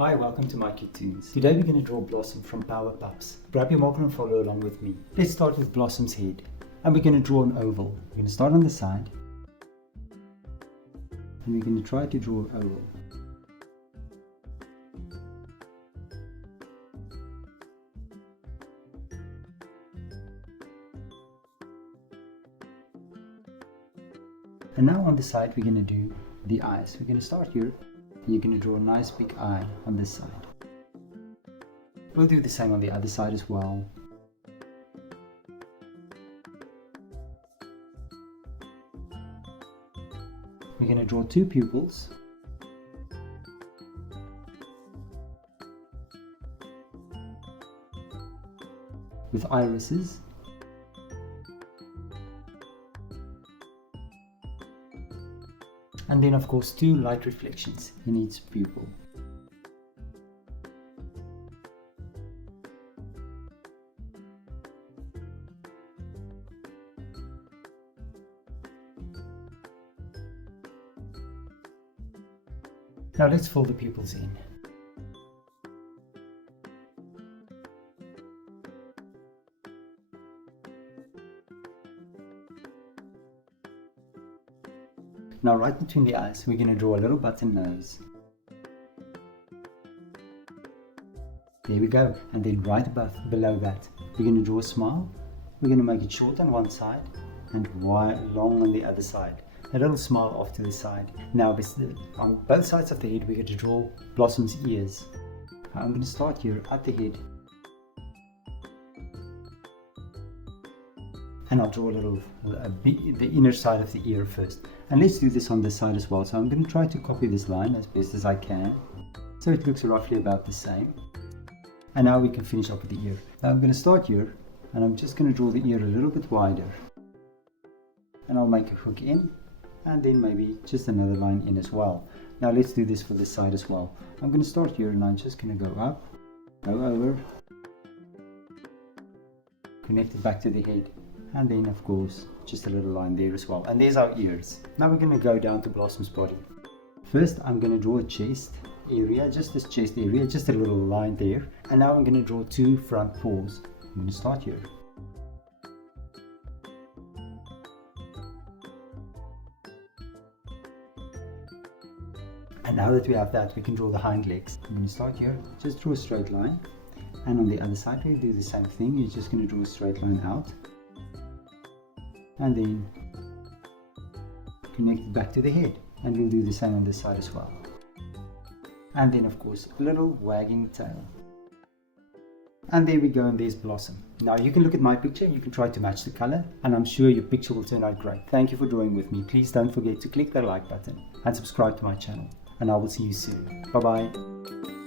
Hi, welcome to mycutetoons. Today we're going to draw Blossom from PowerPups. Grab your marker and follow along with me. Let's start with Blossom's head. And we're going to draw an oval. We're going to start on the side. And we're going to try to draw an oval. And now on the side we're going to do the eyes. We're going to start here. And you're going to draw a nice big eye on this side. We'll do the same on the other side as well. We're going to draw two pupils. With irises. And then of course two light reflections in each pupil. Now let's fill the pupils in. Now right between the eyes, we're going to draw a little button nose. There we go. And then right below that, we're going to draw a smile. We're going to make it short on one side and long on the other side. A little smile off to the side. Now on both sides of the head, we're going to draw Blossom's ears. I'm going to start here at the head. And I'll draw the inner side of the ear first. And let's do this on this side as well. So I'm going to try to copy this line as best as I can. So it looks roughly about the same. And now we can finish up with the ear. Now I'm going to start here. And I'm just going to draw the ear a little bit wider. And I'll make a hook in. And then maybe just another line in as well. Now let's do this for this side as well. I'm going to start here and I'm just going to go up. Go over. Connect it back to the head. And then of course just a little line there as well. And there's our ears. Now we're going to go down to Blossom's body. First I'm going to draw a chest area, just this chest area, just a little line there. And now I'm going to draw two front paws. I'm going to start here. And now that we have that, we can draw the hind legs. I'm going to start here, just draw a straight line. And on the other side we'll do the same thing. You're just going to draw a straight line out. And then connect it back to the head, and we'll do the same on this side as well. And then of course a little wagging tail. And there we go, and there's Blossom. Now you can look at my picture, you can try to match the color, and I'm sure your picture will turn out great. Thank you for drawing with me. Please don't forget to click the like button and subscribe to my channel, and I will see you soon. Bye bye.